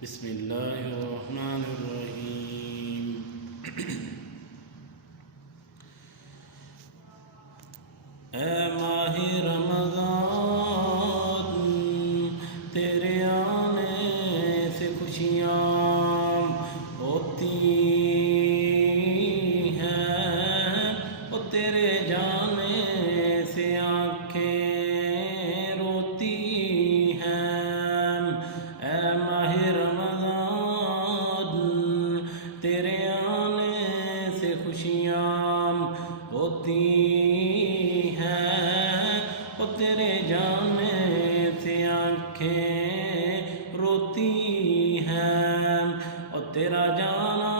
بسم اللہ الرحمن الرحیم۔ اے ماہ رمضان، تیرے آنے سے خوشیاں ہوتی ہیں، اور تیرے جانے سے آنکھیں روتی ہیں۔ اے ماہ رمضان، تیرے آنے سے خوشیاں ہوتی ہیں، اور تیرے جانے سے آنکھیں روتی ہیں، اور تیرا جانا